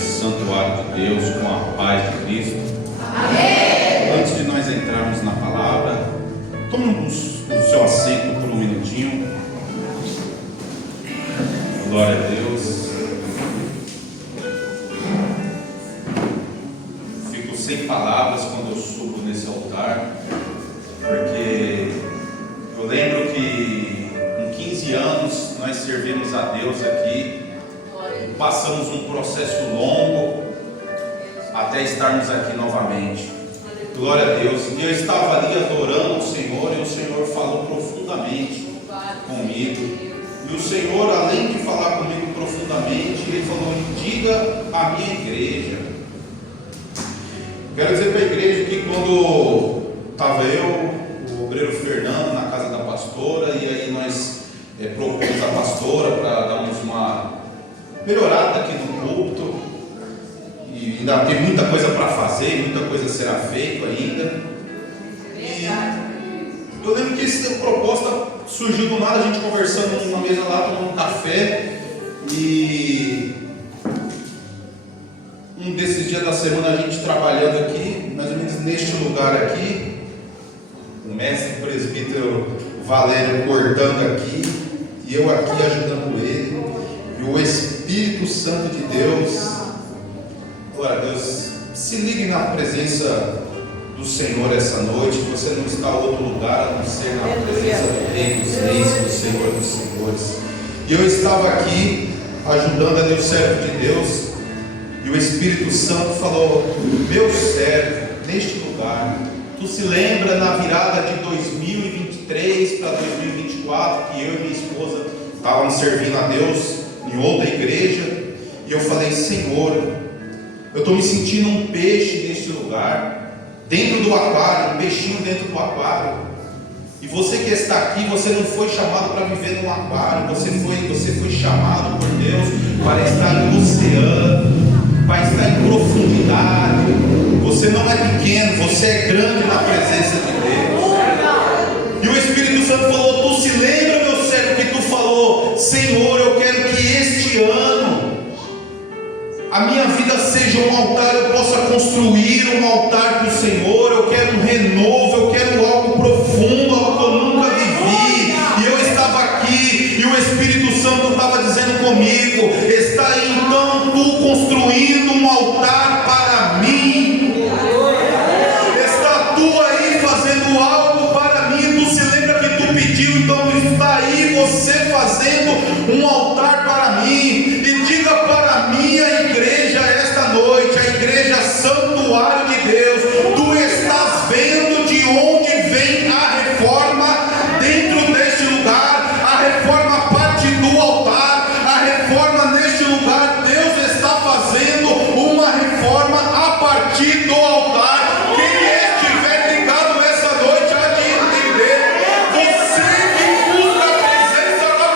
nesse santuário de Deus com a paz de Cristo. Amém. Antes de nós entrarmos na palavra, tome o seu assento por um minutinho. Glória a Deus. Fico sem palavras quando eu subo nesse altar, porque eu lembro que com 15 anos nós servimos a Deus aqui. Passamos um processo longo até estarmos aqui novamente. Glória a Deus. E eu estava ali adorando o Senhor, e o Senhor falou profundamente comigo. E o Senhor, além de falar comigo profundamente, Ele falou: diga à minha igreja. Quero dizer para a igreja que quando estava eu, o obreiro Fernando, na casa da pastora, e aí nós propomos a pastora para darmos uma melhorada aqui no culto, e ainda tem muita coisa para fazer, muita coisa será feita ainda. E eu lembro que essa proposta surgiu do nada, a gente conversando numa mesa lá, tomando um café, e um desses dias da semana a gente trabalhando aqui, mais ou menos neste lugar aqui, o mestre presbítero Valério cortando aqui, e eu aqui ajudando ele, e o Espírito Santo de Deus, glória a Deus, se ligue na presença do Senhor essa noite. Você não está em outro lugar a não ser na presença do Rei dos Reis, do Senhor dos Senhores. E eu estava aqui ajudando a Deus, servo de Deus, e o Espírito Santo falou: meu servo, neste lugar, tu se lembra na virada de 2023 para 2024 que eu e minha esposa estávamos servindo a Deus em outra igreja, e eu falei: Senhor, eu estou me sentindo um peixe neste lugar, dentro do aquário, um peixinho dentro do aquário. E você que está aqui, você não foi chamado para viver num aquário, você foi chamado por Deus para estar no oceano, para estar em profundidade. Você não é pequeno, você é grande na presença de Deus. E o Espírito Santo falou: tu se lembra, meu servo, que tu falou: Senhor, eu quero que este ano a minha vida seja um altar, eu possa construir um altar para o Senhor. Eu quero um renovo, eu quero algo profundo, algo que eu nunca vivi. E eu estava aqui, e o Espírito Santo estava dizendo comigo: está então tu construindo um altar para mim? Está tu aí fazendo algo para mim? Tu se lembra que tu pediu, então está aí você fazendo um altar para mim. E diga para mim, a igreja esta noite, a igreja santuário de Deus, tu estás vendo de onde vem a reforma dentro deste lugar, a reforma parte do altar, a reforma neste lugar. Deus está fazendo uma reforma a partir do altar. Quem estiver ligado nessa noite há de entender. Você que busca a presença da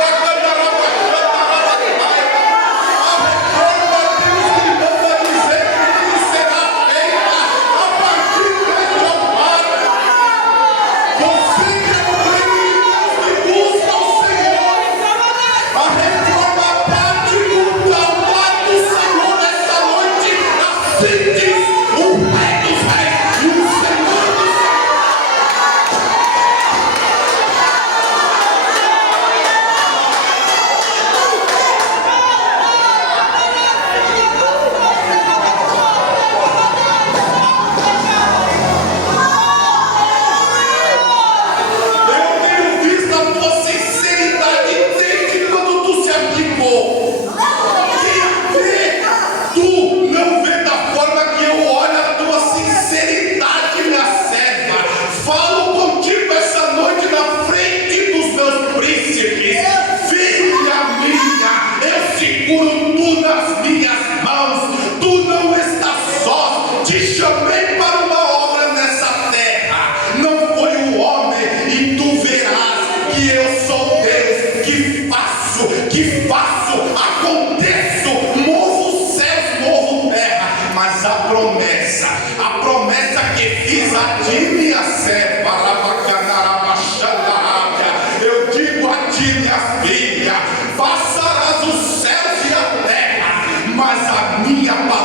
minha palavra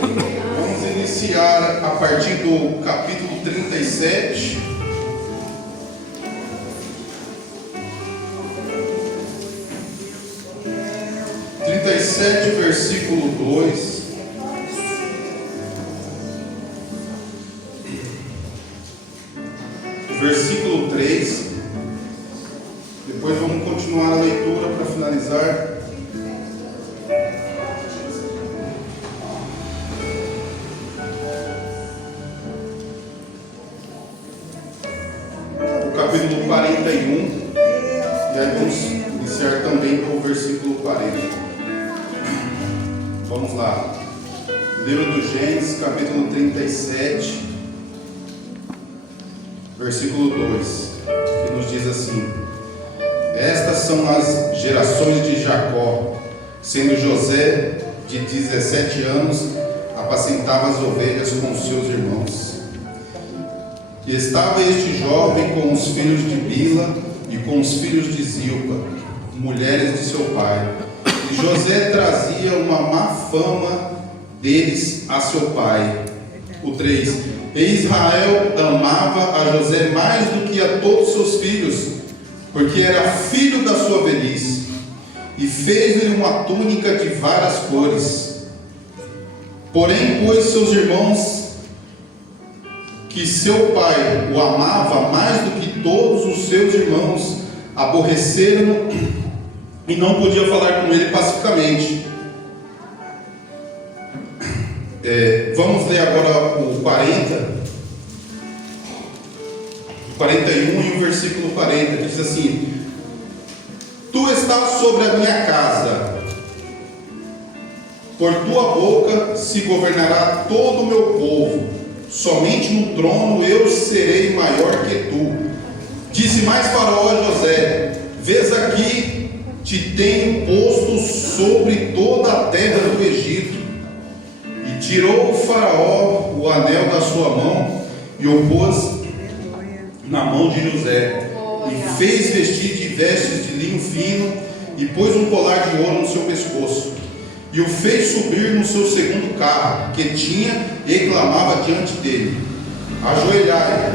Vamos iniciar a partir do capítulo 37. Versículo 2. Versículo 3. Depois vamos continuar a leitura para finalizar. O capítulo 41. E aí vamos iniciar também com o versículo 40. Vamos lá. Livro do Gênesis, capítulo 37, versículo 2, que nos diz assim: Estas são as gerações de Jacó, sendo José de 17 anos, apacentava as ovelhas com seus irmãos. E estava este jovem com os filhos de Bila e com os filhos de Zilpa, mulheres de seu pai. E José trazia uma má fama deles a seu pai. O 3. E Israel amava a José mais do que a todos seus filhos, porque era filho da sua velhice, e fez-lhe uma túnica de várias cores. Porém, pois seus irmãos, que seu pai o amava mais do que todos os seus irmãos, aborreceram-no, e não podia falar com ele pacificamente. Vamos ler agora o 40, 41 e o versículo 40, que diz assim: Tu estás sobre a minha casa, por tua boca se governará todo o meu povo, somente no trono eu serei maior que tu. Disse mais Faraó a José: Vês aqui, te tenho posto sobre toda a terra do Egito. E tirou o Faraó o anel da sua mão e o pôs na mão de José, e fez vestir de vestes de linho fino, e pôs um colar de ouro no seu pescoço, e o fez subir no seu segundo carro, que tinha, e clamava diante dele: Ajoelhai.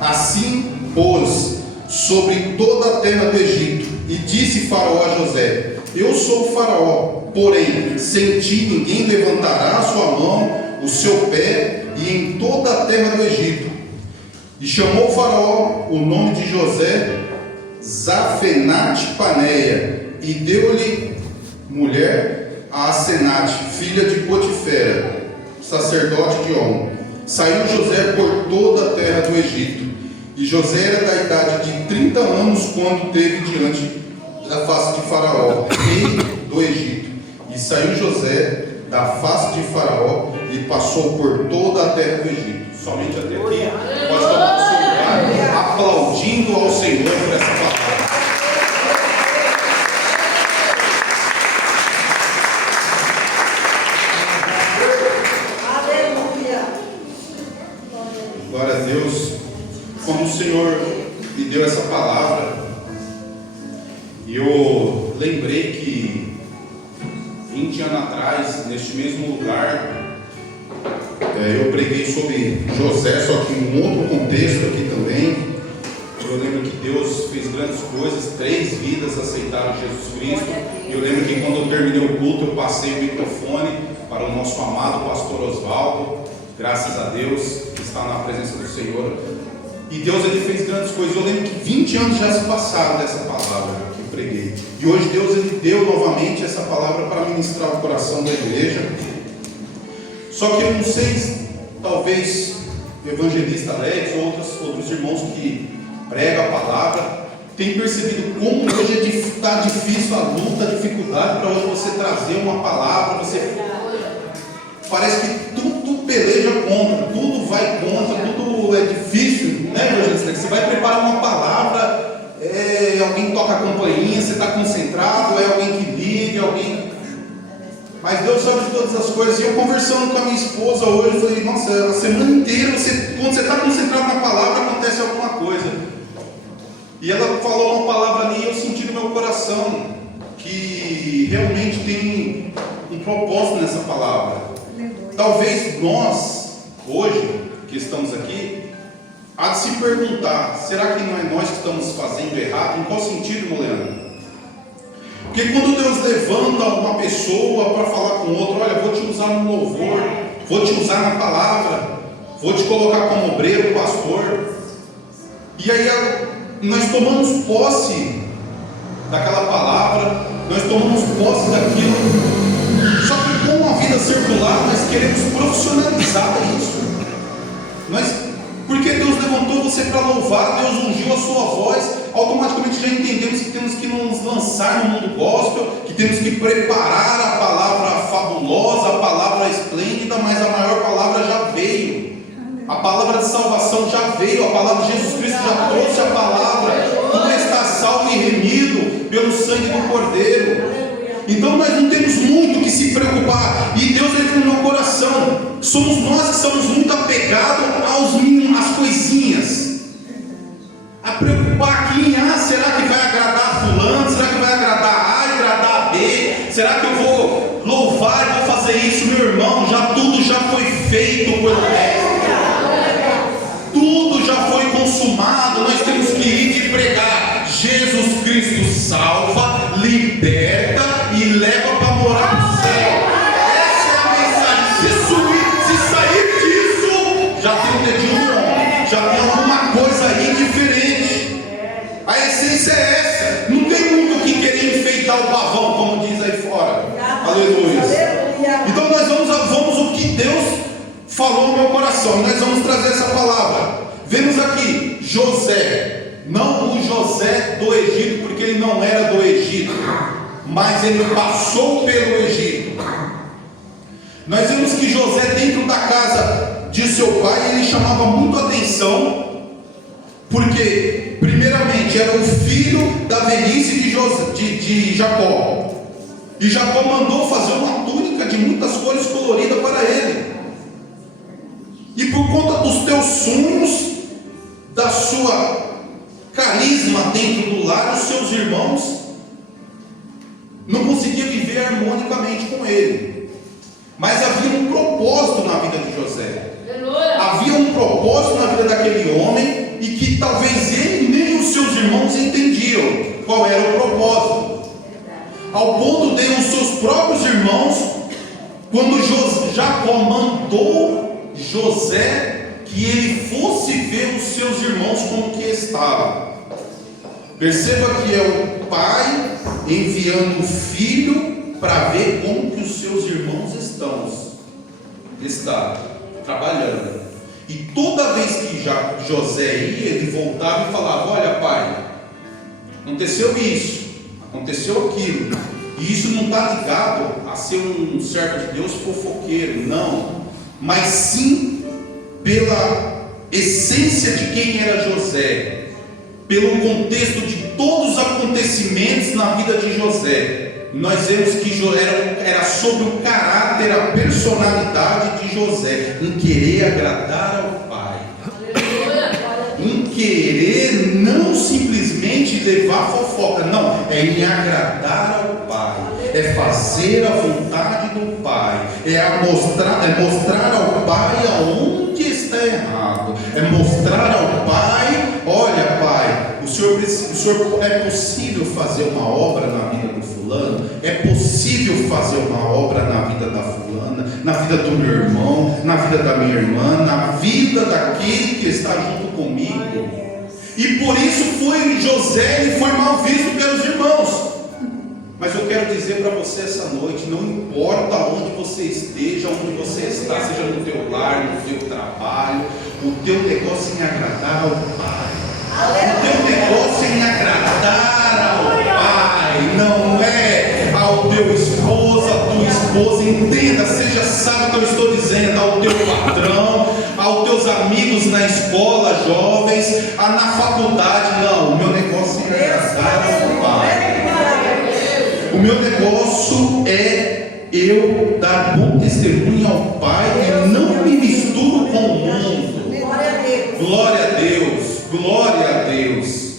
Assim pôs sobre toda a terra do Egito. E disse Faraó a José: Eu sou o Faraó, porém sem ti ninguém levantará a sua mão, o seu pé, e em toda a terra do Egito. E chamou Faraó o nome de José Zafenate Paneia, e deu-lhe mulher a Asenate, filha de Potifera, sacerdote de On. Saiu José por toda a terra do Egito. E José era da idade de 30 anos quando teve diante da face de Faraó, rei do Egito. E saiu José da face de Faraó e passou por toda a terra do Egito. Somente até aqui. Pode tomar o seu lugar, aplaudindo ao Senhor por essa palavra. Aleluia. Glória a Deus. Quando o Senhor me deu essa palavra, eu lembrei que 20 anos atrás, neste mesmo lugar, eu preguei sobre José, só que em um outro contexto aqui também. Eu lembro que Deus fez grandes coisas, 3 vidas aceitaram Jesus Cristo. E eu lembro que quando eu terminei o culto, eu passei o microfone para o nosso amado pastor Oswaldo, graças a Deus, que está na presença do Senhor. E Deus, ele fez grandes coisas. Eu lembro que 20 anos já se passaram dessa palavra que eu preguei. E hoje Deus, ele deu novamente essa palavra para ministrar o coração da igreja. Só que eu não sei, talvez o evangelista Alex ou outros irmãos que pregam a palavra têm percebido como hoje está difícil a luta, a dificuldade para hoje você trazer uma palavra. Parece que tudo peleja contra, tudo vai contra, tudo é difícil, né, evangelista? Você vai preparar uma palavra, alguém toca a campainha, você está concentrado, é alguém que liga, Mas Deus sabe de todas as coisas. E eu conversando com a minha esposa hoje, eu falei: nossa, a semana inteira, quando você está concentrado na palavra, acontece alguma coisa. E ela falou uma palavra ali e eu senti no meu coração que realmente tem um propósito nessa palavra. talvez nós, hoje, que estamos aqui, há de se perguntar, será que não é nós que estamos fazendo errado? Em qual sentido, Moleano? Porque quando Deus levanta uma pessoa para falar com outra, olha, vou te usar no louvor, vou te usar na palavra, vou te colocar como obreiro, pastor, e aí nós tomamos posse daquela palavra, nós tomamos posse daquilo, só que com a vida circular nós queremos profissionalizar isso. Porque Deus levantou você para louvar, Deus ungiu a sua voz, automaticamente já entendemos que temos que nos lançar no mundo gospel, que temos que preparar a palavra fabulosa, a palavra esplêndida, mas a maior palavra já veio. A palavra de salvação já veio, a palavra de Jesus Cristo já trouxe a palavra. Tu estás salvo e remido pelo sangue do Cordeiro. Então nós não temos muito que se preocupar. E Deus levou no meu coração. Somos nós que somos muito apegados às coisinhas. A preocupar aqui, será que vai agradar fulano? Será que vai agradar A, agradar B? Será que eu vou louvar e vou fazer isso, meu irmão? Tudo já foi feito pelo Mestre. Tudo já foi consumado. Nós temos que ir e pregar. Jesus Cristo salva, liberta e leva para morar no céu. Essa é a mensagem. Se sair disso, já tem um dedinho no ombro, já tem alguma coisa aí diferente. A essência é essa. Não tem muito que querer enfeitar o pavão, como diz aí fora. Aleluia. Então nós vamos o que Deus falou no meu coração. Nós vamos trazer essa palavra. Vemos aqui José. Não o José do Egito, porque ele não era do Egito, mas ele passou pelo Egito. Nós vemos que José, dentro da casa de seu pai, ele chamava muito atenção, porque primeiramente era o filho da velhice de Jacó, e Jacó mandou fazer uma túnica de muitas cores coloridas para ele. E por conta dos teus sonhos, da sua carisma dentro do lar, os seus irmãos não conseguiam viver harmonicamente com ele. Mas havia um propósito na vida de José. Havia um propósito na vida daquele homem, e que talvez ele nem os seus irmãos entendiam qual era o propósito. Ao ponto de os seus próprios irmãos, quando Jacó mandou José que ele fosse ver os seus irmãos como que estavam. Perceba que é o pai enviando o filho para ver como que os seus irmãos está trabalhando. E toda vez que José ia, ele voltava e falava: olha, pai, aconteceu isso, aconteceu aquilo. E isso não está ligado a ser um servo de Deus fofoqueiro, não, mas sim pela essência de quem era José, pelo contexto de todos os acontecimentos na vida de José. Nós vemos que era sobre o caráter, a personalidade de José, em querer agradar ao pai, em querer não simplesmente levar fofoca, não, é em agradar ao pai, é fazer a vontade do pai, é mostrar ao pai aonde está errado, é mostrar ao pai: olha, pai, o senhor é possível fazer uma obra na vida do fulano, é possível fazer uma obra na vida da fulana, na vida do meu irmão, na vida da minha irmã, na vida daquele que está junto comigo. E por isso José ele foi mal visto pelos irmãos. Mas eu quero dizer para você essa noite: não importa onde você esteja, onde você está, seja no teu lar, no teu trabalho, o teu negócio é em agradar ao pai. O teu negócio é em agradar ao pai, não é ao teu esposo, à tua esposa. Entenda, seja sábio que eu estou dizendo, ao teu patrão, aos teus amigos na escola, jovens, na faculdade. Não, o meu negócio é agradar ao pai. O meu negócio é eu dar bom testemunho ao pai e não me misturo com o mundo. Glória a Deus, glória a Deus.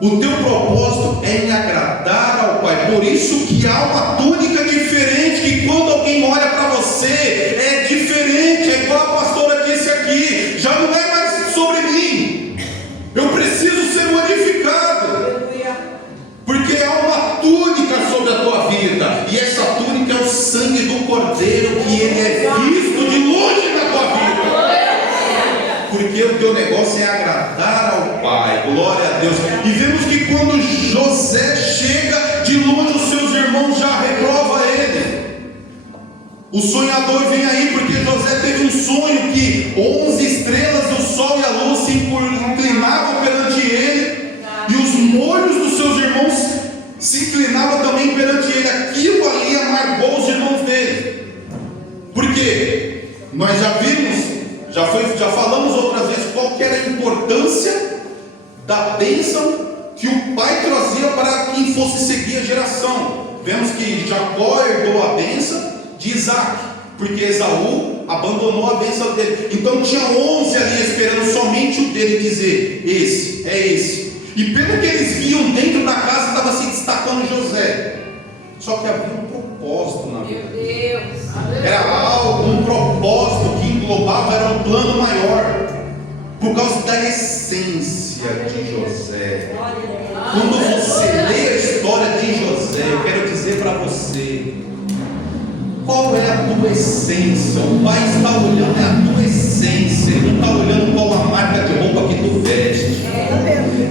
O teu propósito é em agradar ao pai. Por isso que há uma túnica diferente, que quando alguém olha para você é diferente. verdadeiro, que ele é visto de longe na tua vida. Porque o teu negócio é agradar ao Pai. Glória a Deus. E vemos que quando José chega de longe, os seus irmãos já reprovam ele. O sonhador vem aí porque José teve um sonho que 11 estrelas do sol e a luz se inclinavam perante ele, e os molhos dos seus irmãos se inclinavam também perante ele. Aquilo ali amargou os irmãos dele. Por quê? Nós já vimos, já falamos outras vezes qual que era a importância da bênção que o pai trazia para quem fosse seguir a geração. Vemos que Jacó herdou a bênção de Isaac, porque Esaú abandonou a bênção dele. Então tinha 11 ali esperando somente o dele dizer: esse, é esse. E pelo que eles viam dentro da casa, estava se destacando José. Só que havia um propósito na vida. Meu Deus. Era algo, um propósito que englobava, era um plano maior. Por causa da essência de José. Quando você lê a história de José, eu quero dizer para você: qual é a tua essência? O Pai está olhando a tua essência. Ele não está olhando qual a marca de roupa que tu veste.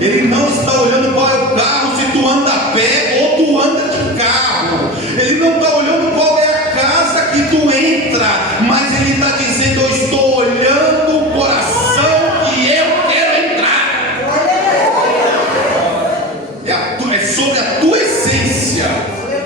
Ele não está olhando qual é o carro, se tu anda a pé ou tu anda de carro. Ele não está olhando qual é a casa que tu entra. Mas Ele está dizendo: eu estou olhando o coração que eu quero entrar. É sobre a tua essência.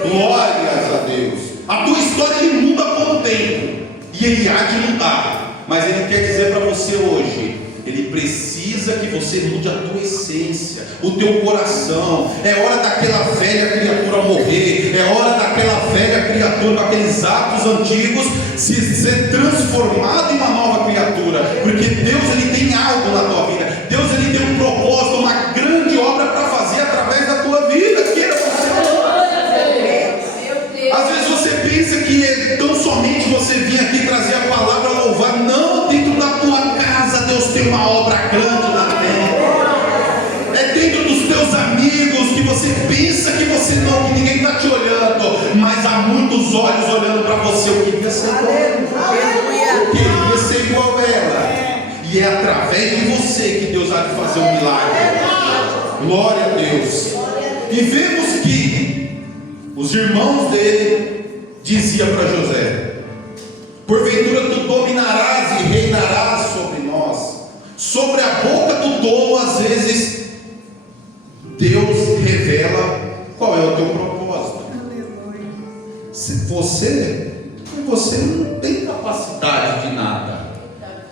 Glórias a Deus. A tua história ele muda com o tempo, e ele há de mudar, mas ele quer dizer para você hoje: ele precisa que você mude a tua essência, o teu coração. É hora daquela velha criatura morrer, é hora daquela velha criatura com aqueles atos antigos ser transformado em uma nova criatura, porque Deus ele tem algo na tua vida. Deus ele tem um propósito, uma grande obra para fazer através da tua vida. Queira você. Às vezes você pensa que é tão somente você vir aqui trazer a palavra, louvar. Não, dentro da tua casa Deus tem uma obra grande lá dentro. É dentro dos teus amigos que você pensa que você não, que ninguém está te olhando, mas há muitos olhos olhando para você. Eu queria ser igual ela. Eu queria ser igual ela. E é através de você que Deus há de fazer um milagre. Glória a Deus. E vemos que os irmãos dele diziam para José: porventura tu dominarás e reinarás sobre nós. Sobre a boca do tolo, às vezes, Deus revela qual é o teu propósito. Se você não tem capacidade de nada.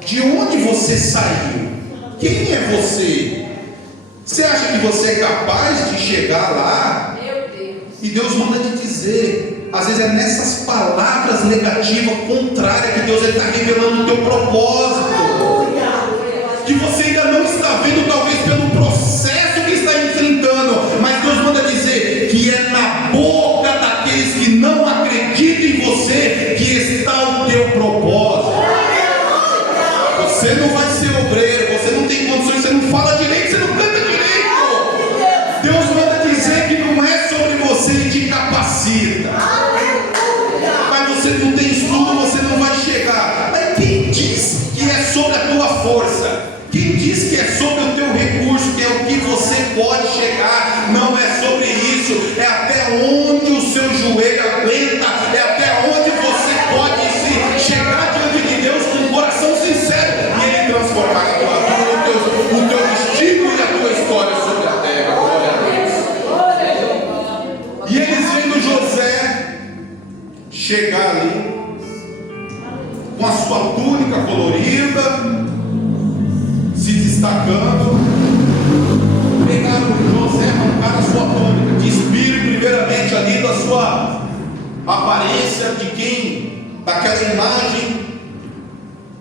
De onde você saiu? Quem é você? Você acha que você é capaz de chegar lá? E Deus manda te dizer, às vezes é nessas palavras negativas, contrárias, que Deus está revelando o teu propósito, que você ainda não está vendo, talvez pelo processo que está enfrentando, mas Deus manda dizer que é na boca daqueles que não acreditam em você que está o teu propósito. Você não vai ser obreiro, você não tem condições, você não fala direito, você não canta direito. Deus manda dizer que não é sobre você, Ele te capacita. Mas você não tem estudo, você não vai chegar. Mas quem diz que é sobre a tua força? Quem diz que é sobre o teu recurso, que é o que você pode chegar? Não é sobre isso, é até onde o seu joelho aguenta, é até onde você pode se chegar diante de Deus com um coração sincero e Ele transformar a tua vida, o teu destino e a tua história sobre a terra. Glória a Deus. E eles vendo José chegar ali com a sua túnica colorida, se destacando, pegaram José, arrancaram a sua túnica, despiram primeiramente ali da sua aparência, de quem, daquela imagem.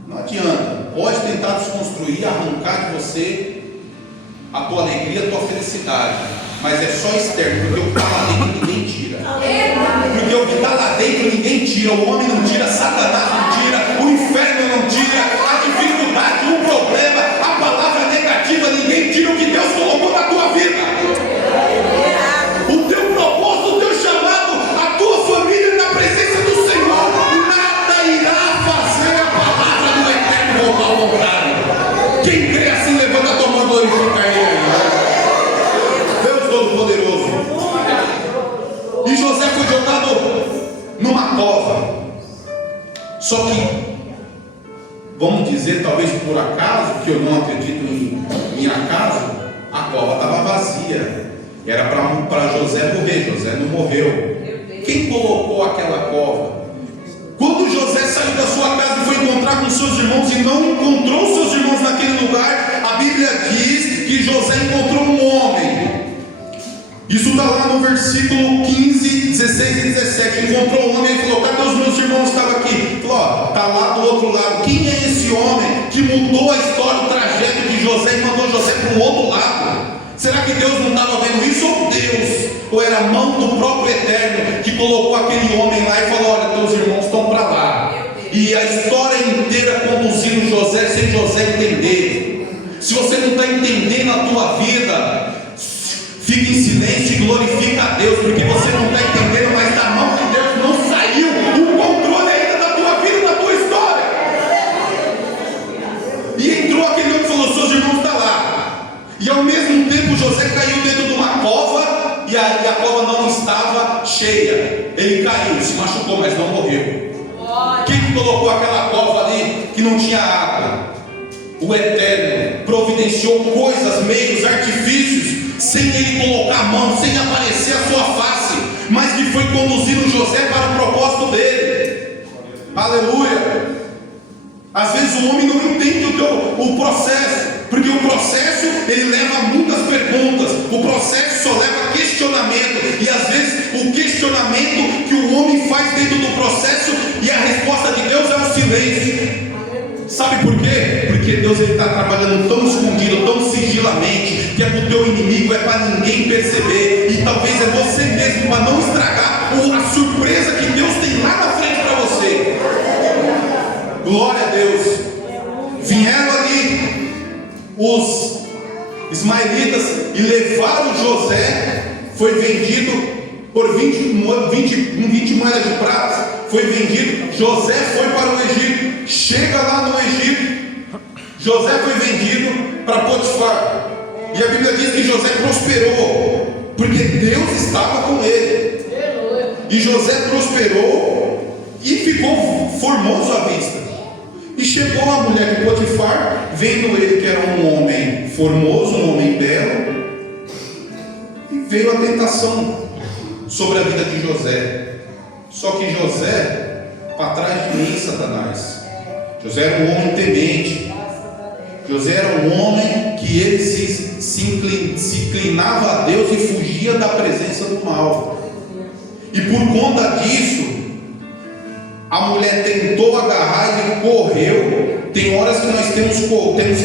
Não adianta, pode tentar desconstruir, arrancar de você a tua alegria, a tua felicidade, mas é só externo, porque o que está lá dentro ninguém tira. Porque o que está lá dentro ninguém tira, o homem não tira, Satanás não tira, o inferno não tira, a dificuldade, o problema, a palavra negativa, ninguém tira o que Deus colocou na tua vida. O teu propósito, o teu chamado, a tua família na presença do Senhor, nada Só que, vamos dizer, talvez por acaso, que eu não acredito em acaso, a cova estava vazia. Era para José morrer. José não morreu. Quem colocou aquela cova? Quando José saiu da sua casa e foi encontrar com seus irmãos e não encontrou seus irmãos naquele lugar, a Bíblia diz que José encontrou um homem. Isso está lá no versículo 15, 16 e 17. Encontrou um homem e falou: cadê os meus irmãos que estavam aqui? Ele falou: está lá do outro lado. Quem é esse homem que mudou a história, o trajeto de José e mandou José para o outro lado? Será que Deus não estava vendo isso? Ou Deus? Ou era a mão do próprio Eterno que colocou aquele homem lá e falou: olha, teus irmãos estão para lá. E a história inteira conduzindo José sem José entender. Se você não está entendendo a tua vida, fica em silêncio e glorifica a Deus, porque você não está entendendo, mas da mão de Deus não saiu o controle ainda da tua vida e da tua história. E entrou aquele homem e falou: seus irmãos estão lá. E ao mesmo tempo José caiu dentro de uma cova, e a cova não estava cheia. Ele caiu, se machucou, mas não morreu. Quem colocou aquela cova ali que não tinha água? O Eterno providenciou coisas, meios, artifícios, sem ele colocar a mão, sem aparecer a sua face, mas que foi conduzindo José para o propósito dele. Aleluia! Às vezes o homem não entende o processo, porque o processo ele leva a muitas perguntas, o processo só leva a questionamento, e às vezes o questionamento que o homem faz dentro do processo, e a resposta de Deus é o silêncio. Sabe por quê? Porque Deus está trabalhando tão escondido, tão sigilamente, que é para o teu inimigo, é para ninguém perceber, e talvez é você mesmo, para não estragar a surpresa que Deus tem lá na frente para você. Glória a Deus. Vieram ali os ismaelitas e levaram José. Foi vendido por 20 moedas de prata. Foi vendido. José foi para o Egito. Chega lá no Egito, José foi vendido para Potifar. E a Bíblia diz que José prosperou, porque Deus estava com ele. E José prosperou e ficou formoso à vista. E chegou a mulher de Potifar, vendo ele que era um homem formoso, um homem belo, e veio a tentação sobre a vida de José. Só que José, para trás de mim, Satanás. José era um homem temente. José era um homem que ele se inclinava a Deus e fugia da presença do mal. E por conta disso, a mulher tentou agarrar e ele correu. Tem horas que nós temos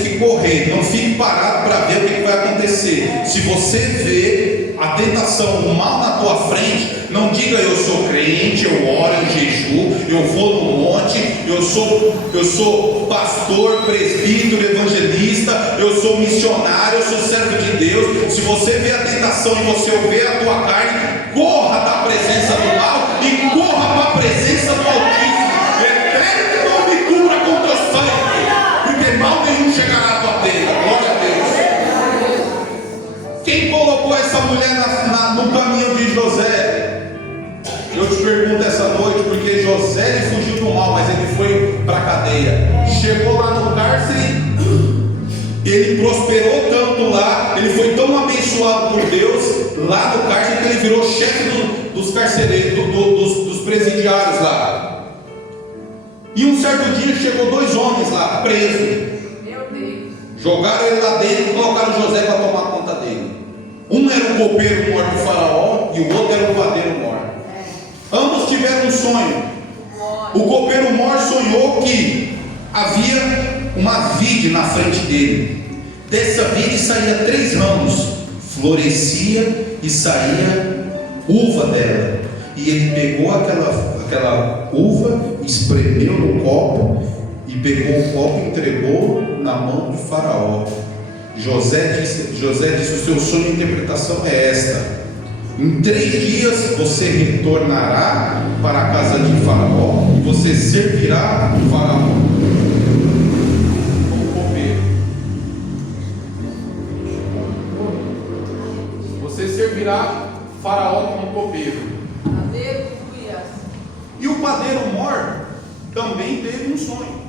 que correr. Não fique parado para ver o que vai acontecer. Se você vê a tentação, o mal na tua frente, não diga: eu sou crente, eu oro, eu jejuo, eu vou no monte, eu sou pastor, presbítero, evangelista, eu sou missionário, eu sou servo de Deus. Se você vê a tentação e você vê a tua carne, corra da presença do mal e corra para a presença do Altíssimo. Eterno não me cubra com teu sangue, porque mal nenhum chegará à tua tenda. Glória a Deus. Quem colocou essa mulher no caminho de José? Eu te pergunto essa noite, porque José ele fugiu do mal, mas ele foi para a cadeia. Chegou lá no cárcere, ele prosperou tanto lá, ele foi tão abençoado por Deus lá no cárcere, que ele virou chefe dos carcereiros, dos presidiários lá. E um certo dia chegou 2 homens lá, presos. Jogaram ele lá dentro e colocaram José para tomar conta dele. Um era o copeiro mor do faraó e o outro era o padeiro mor. Ambos tiveram um sonho. O copeiro mor sonhou que havia uma vide na frente dele. Dessa vide saía 3 ramos, florescia e saía uva dela. E ele pegou aquela uva, espremeu no copo e pegou o copo e entregou na mão de Faraó. José disse: o seu sonho e interpretação é esta: em 3 dias você retornará para a casa de Faraó e você servirá o Faraó como copeiro. Você servirá Faraó como copeiro. E o padeiro mor também teve um sonho.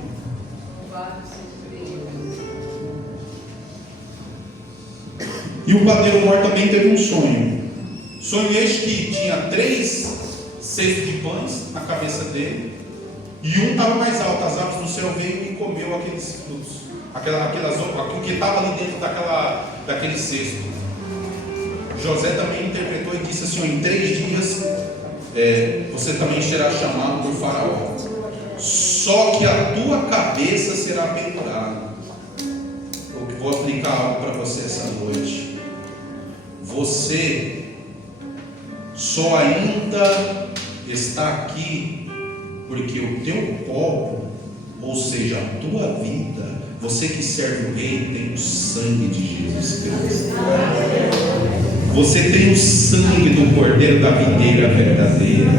E o padeiro mor também teve um sonho. Sonho este que tinha 3 cestos de pães na cabeça dele, e um estava mais alto. As aves do céu veio e comeu aqueles frutos, aquilo que estava ali dentro daquele cesto. José também interpretou e disse assim: em 3 dias você também será chamado por Faraó, só que a tua cabeça será pendurada. Eu vou aplicar algo para você essa noite. Você só ainda está aqui porque o teu corpo, ou seja, a tua vida, você que serve o Rei, tem o sangue de Jesus Cristo. Você tem o sangue do Cordeiro da videira verdadeira.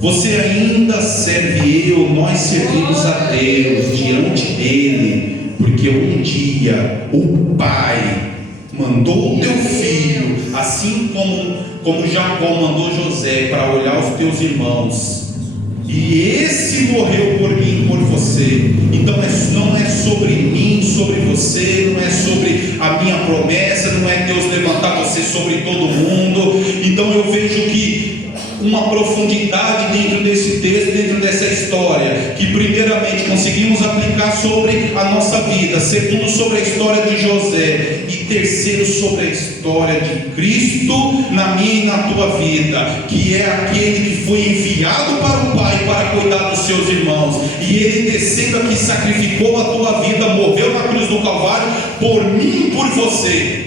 Você ainda serve nós servimos a Deus diante dele, porque um dia o Pai mandou o teu filho, assim como Jacó mandou José, para olhar os teus irmãos, e esse morreu por mim e por você. Então não é sobre mim, sobre você, não é sobre a minha promessa, não é Deus levantar você sobre todo mundo. Então eu vejo que uma profundidade dentro desse texto, dentro dessa história, que primeiramente conseguimos aplicar sobre a nossa vida, segundo sobre a história de José, e terceiro sobre a história de Cristo na minha e na tua vida, que é aquele que foi enviado para o Pai para cuidar dos seus irmãos, e ele descendo aqui sacrificou a tua vida, morreu na cruz do Calvário por mim e por você.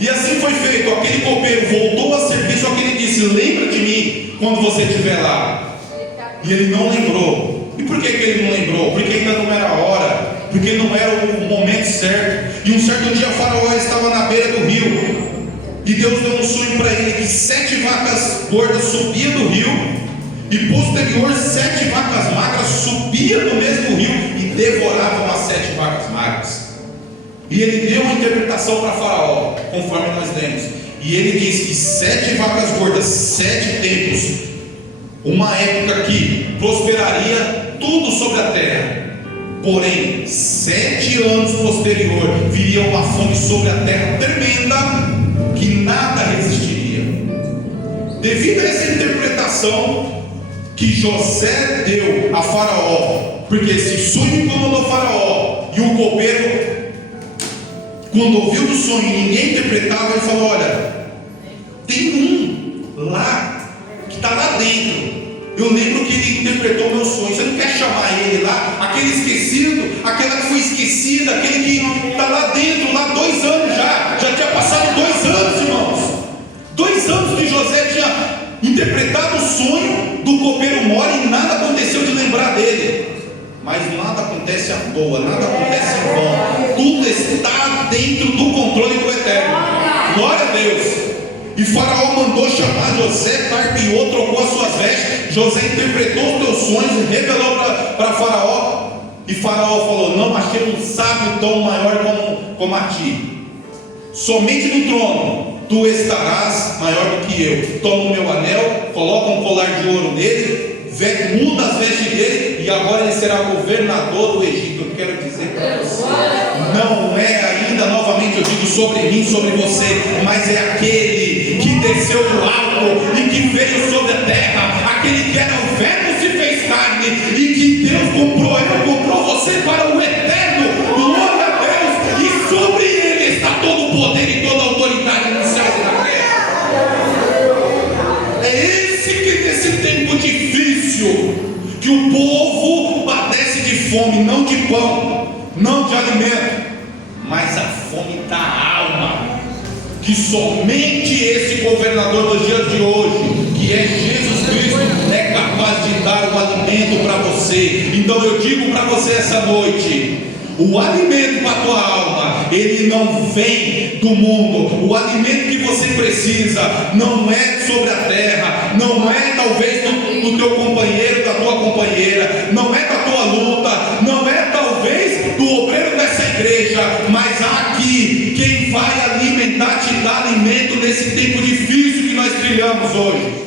E assim foi feito. Aquele copeiro voltou a servir, só que ele disse: lembra de mim quando você estiver lá. E ele não lembrou. E por que ele não lembrou? Porque ainda não era a hora, porque não era o momento certo. E um certo dia Faraó estava na beira do rio, e Deus deu um sonho para ele, que 7 vacas gordas subiam do rio, e posterior 7 vacas magras subiam do mesmo rio e devoravam as 7 vacas magras. E ele deu uma interpretação para Faraó, conforme nós lemos. E ele diz que 7 vacas gordas, 7 tempos, uma época que prosperaria tudo sobre a terra. Porém, 7 anos posterior, viria uma fome sobre a terra tremenda, que nada resistiria. Devido a essa interpretação que José deu a Faraó, porque esse sonho incomodou Faraó, e o copeiro, quando ouviu do sonho e ninguém interpretava, ele falou: olha, tem um lá que está lá dentro. Eu lembro que ele interpretou meu sonho. Você não quer chamar ele lá? Aquele esquecido, aquela que foi esquecida, aquele que está lá dentro, lá 2 anos já tinha passado 2 anos, irmãos. 2 anos que José tinha interpretado o sonho do copeiro mor e nada aconteceu de lembrar dele. Mas nada acontece à toa, nada acontece em vão. Tudo está dentro do controle do Eterno. Glória a Deus. E Faraó mandou chamar José, tarpiou, trocou as suas vestes. José interpretou os teus sonhos e revelou para Faraó. E Faraó falou: não achei um sábio tão maior como a ti. Somente no trono tu estarás maior do que eu. Toma o meu anel, coloca um colar de ouro nele, muda as vestes dele, e agora ele será governador do Egito. Eu quero dizer para você, não é ainda, novamente eu digo, sobre mim, sobre você, mas é aquele que desceu do alto e que veio sobre a terra, aquele que era o verbo se fez carne, e que Deus comprou você para o eterno. Glória a Deus. E sobre ele está todo o poder e toda a autoridade no céu e na terra. É esse que nesse tempo difícil, que o povo padece de fome, não de pão, não de alimento, mas a fome da alma, que somente esse governador dos dias de hoje, que é Jesus Cristo, é capaz de dar o alimento para você. Então eu digo para você essa noite: o alimento para a tua alma, ele não vem do mundo. O alimento que você precisa não é sobre a terra, não é talvez do teu companheiro, da tua companheira, não é da tua luta, não é talvez do obreiro dessa igreja, mas aqui quem vai alimentar, te dar alimento nesse tempo difícil que nós trilhamos hoje.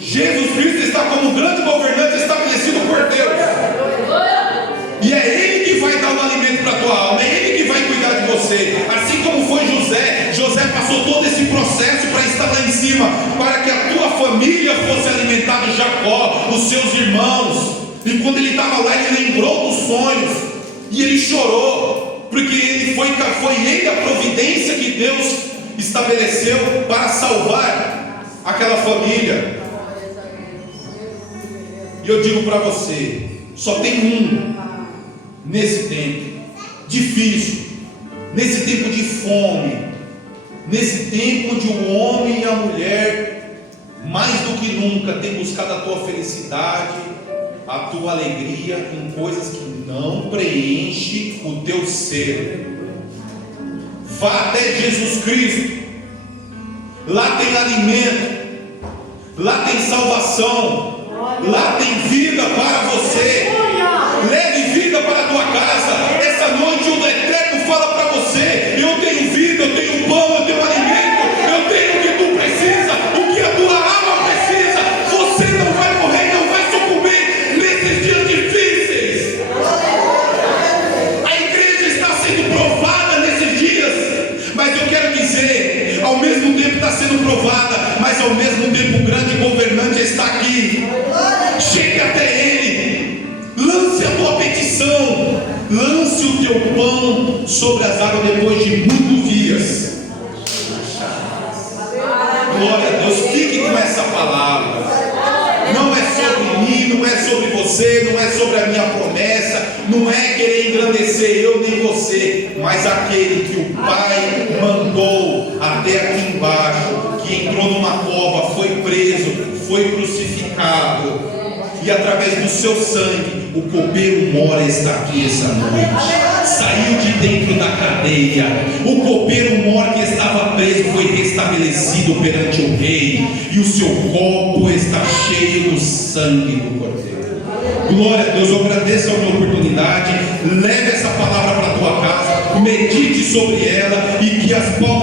Jesus Cristo está como grande governante, está quando ele estava lá, ele lembrou dos sonhos e ele chorou, porque foi ele a providência que Deus estabeleceu para salvar aquela família. E eu digo para você, só tem um nesse tempo difícil, nesse tempo de fome, nesse tempo onde o homem e a mulher, mais do que nunca, tem buscado a tua felicidade, a tua alegria em coisas que não preenchem o teu ser. Vá até Jesus Cristo, lá tem alimento, lá tem salvação, lá tem vida para você. Leve vida para a tua casa. Essa noite o Eterno fala para você: eu tenho vida, eu tenho pão, eu tenho alimento, eu tenho o que tu precisa, o que a tua alma precisa. Você não vai morrer, não vai sucumbir nesses dias difíceis. A igreja está sendo provada nesses dias, mas eu quero dizer, ao mesmo tempo está sendo provada, mas ao mesmo tempo o grande governante está aqui. Chegue até ele, lance a tua petição, lance o teu pão sobre as águas depois de muitos dias. Glória a Deus, fique com essa palavra. Não é sobre mim, não é sobre você, não é sobre a minha promessa, não é querer engrandecer eu nem você, mas aquele que o Pai mandou até aqui embaixo, que entrou numa cova, foi preso, foi crucificado, e através do seu sangue o copeiro mora está aqui essa noite. Saiu de dentro da cadeia, o copeiro mora que estava preso foi restabelecido perante o rei, e o seu copo está cheio do sangue do cordeiro. Glória a Deus, eu agradeço a minha oportunidade. Leve essa palavra para a tua casa, medite sobre ela, e que as portas